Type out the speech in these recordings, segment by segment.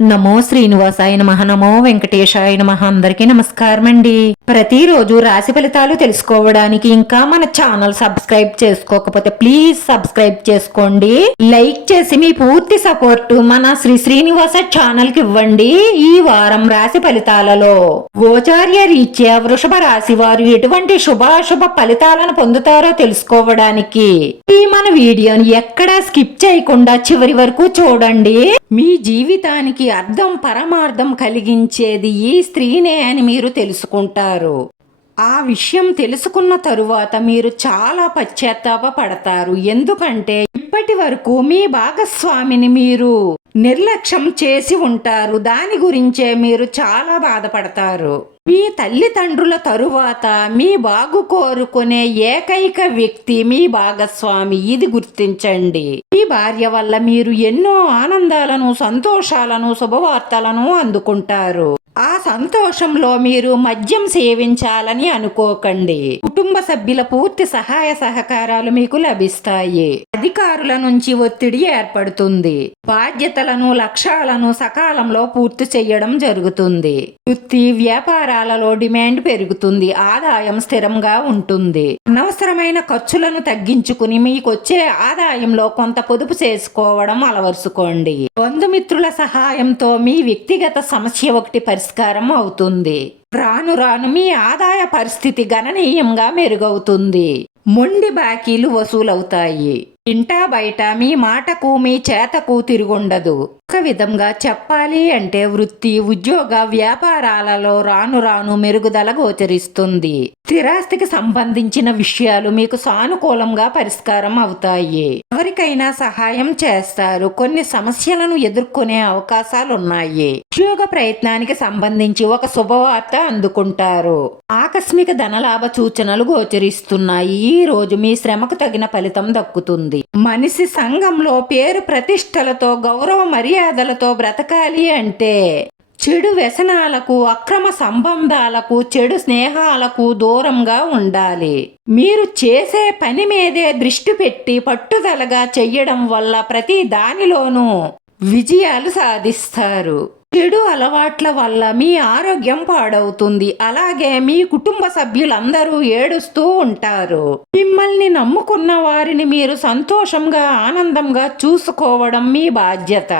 నమో శ్రీనివాసాయ నమః. నమో వెంకటేశాయ నమః. అందరికీ నమస్కారం అండి. ప్రతిరోజు రాశి ఫలితాలు తెలుసుకోవడానికి ఇంకా మన ఛానల్ సబ్స్క్రైబ్ చేసుకోకపోతే ప్లీజ్ సబ్స్క్రైబ్ చేసుకోండి. లైక్ చేసి మీ పూర్తి సపోర్ట్ మన శ్రీనివాస ఛానల్ కి ఇవ్వండి. ఈ వారం రాశి ఫలితాలలో గోచార్య రీత్యా వృషభ రాశి వారు ఎటువంటి శుభాశుభ ఫలితాలను పొందుతారో తెలుసుకోవడానికి ఈ మన వీడియోని ఎక్కడా స్కిప్ చేయకుండా చివరి వరకు చూడండి. మీ జీవితానికి అర్థం పరమార్థం కలిగించేది ఈ స్త్రీనే అని మీరు తెలుసుకుంటారు. ఆ విషయం తెలుసుకున్న తరువాత మీరు చాలా పశ్చాత్తాప పడతారు. ఎందుకంటే ఇప్పటి వరకు మీ భాగస్వామిని మీరు నిర్లక్ష్యం చేసి ఉంటారు. దాని గురించే మీరు చాలా బాధపడతారు. మీ తల్లిదండ్రుల తరువాత మీ బాగు కోరుకునే ఏకైక వ్యక్తి మీ భాగస్వామి. ఇది గుర్తించండి. మీ భార్య వల్ల మీరు ఎన్నో ఆనందాలను, సంతోషాలను, శుభవార్తలను అందుకుంటారు. ఆ సంతోషంలో మీరు మద్యం సేవించాలని అనుకోకండి. కుటుంబ సభ్యుల పూర్తి సహాయ సహకారాలు మీకు లభిస్తాయి. అధికారుల నుంచి ఒత్తిడి ఏర్పడుతుంది. బాధ్యతలను, లక్ష్యాలను సకాలంలో పూర్తి చేయడం జరుగుతుంది. వృత్తి వ్యాపారాలలో డిమాండ్ పెరుగుతుంది. ఆదాయం స్థిరంగా ఉంటుంది. అనవసరమైన ఖర్చులను తగ్గించుకుని మీకొచ్చే ఆదాయంలో కొంత పొదుపు చేసుకోవడం అలవరుచుకోండి. బంధుమిత్రుల సహాయంతో మీ వ్యక్తిగత సమస్య ఒకటి పరిష్కారం అవుతుంది. రాను రాను మీ ఆదాయ పరిస్థితి గణనీయంగా మెరుగవుతుంది. మొండి బాకీలు వసూలవుతాయి. ఇంటా బయట మీ మాటకు మీ చేతకు తిరుగుండదు. ఒక విధంగా చెప్పాలి అంటే వృత్తి, ఉద్యోగ, వ్యాపారాలలో రాను రాను మెరుగుదల గోచరిస్తుంది. స్థిరాస్తికి సంబంధించిన విషయాలు మీకు సానుకూలంగా పరిష్కారం అవుతాయి. ఎవరికైనా సహాయం చేస్తారు. కొన్ని సమస్యలను ఎదుర్కొనే అవకాశాలున్నాయి. ఉద్యోగ ప్రయత్నానికి సంబంధించి ఒక శుభవార్త అందుకుంటారు. ఆకస్మిక ధనలాభ సూచనలు గోచరిస్తున్నాయి. ఈ రోజు మీ శ్రమకు తగిన ఫలితం దక్కుతుంది. మనిషి సంఘంలో పేరు ప్రతిష్టలతో, గౌరవ మర్యాదలతో బ్రతకాలి అంటే చెడు వ్యసనాలకు, అక్రమ సంబంధాలకు, చెడు స్నేహాలకు దూరంగా ఉండాలి. మీరు చేసే పని మీదే దృష్టి పెట్టి పట్టుదలగా చెయ్యడం వల్ల ప్రతి దానిలోనూ విజయాలు సాధిస్తారు. చెడు అలవాట్ల వల్ల మీ ఆరోగ్యం పాడవుతుంది. అలాగే మీ కుటుంబ సభ్యులందరూ ఏడుస్తూ ఉంటారు. మిమ్మల్ని నమ్ముకున్న వారిని మీరు సంతోషంగా, ఆనందంగా చూసుకోవడం మీ బాధ్యత.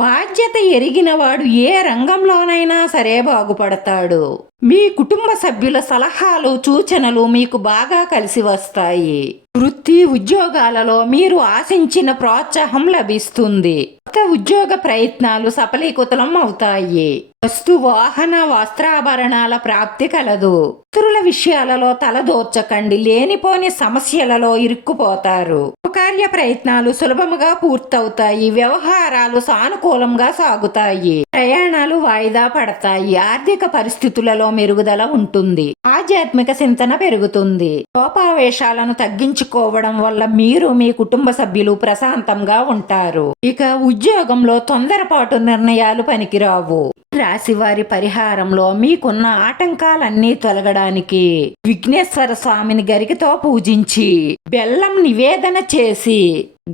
బాధ్యత ఎరిగిన వాడు ఏ రంగంలోనైనా సరే బాగుపడతాడు. మీ కుటుంబ సభ్యుల సలహాలు, సూచనలు మీకు బాగా కలిసి వస్తాయి. వృత్తి, ఉద్యోగాలలో మీరు ఆశించిన ప్రోత్సాహం లభిస్తుంది. కొత్త ఉద్యోగ ప్రయత్నాలు సఫలీకృతం అవుతాయి. వస్తు, వాహన, వస్త్రాభరణాల ప్రాప్తి కలదు. ఇతరుల విషయాలలో తలదోర్చకండి. లేనిపోని సమస్యలలో ఇరుక్కుపోతారు. కార్య ప్రయత్నాలు సులభముగా పూర్తవుతాయి. వ్యవహారాలు సానుకూలంగా సాగుతాయి. ప్రయాణాలు వాయిదా పడతాయి. ఆర్థిక పరిస్థితులలో మెరుగుదల ఉంటుంది. ఆధ్యాత్మిక చింతన పెరుగుతుంది. కోపావేశాలను తగ్గించుకోవడం వల్ల మీరు, మీ కుటుంబ సభ్యులు ప్రశాంతంగా ఉంటారు. ఇక ఉద్యోగంలో తొందరపాటు నిర్ణయాలు పనికిరావు. రాశి వారి పరిహారంలో మీకున్న ఆటంకాలన్నీ తొలగడానికి విఘ్నేశ్వర స్వామిని గరికతో పూజించి బెల్లం నివేదన చేసి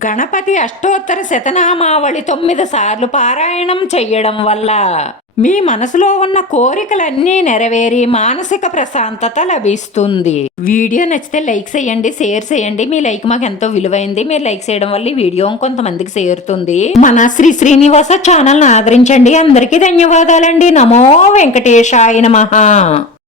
గణపతి అష్టోత్తర శతనామావళి 9 సార్లు పారాయణం చెయ్యడం వల్ల మీ మనసులో ఉన్న కోరికలన్నీ నెరవేరి మానసిక ప్రశాంతత లభిస్తుంది. వీడియో నచ్చితే లైక్ చేయండి, షేర్ చేయండి. మీ లైక్ మాకు ఎంతో విలువైంది. మీరు లైక్ చేయడం వల్ల ఈ వీడియో కొంతమందికి చేరుతుంది. మన శ్రీనివాస ఛానల్ ఆదరించండి. అందరికీ ధన్యవాదాలండి. నమో వెంకటేశాయ నమః.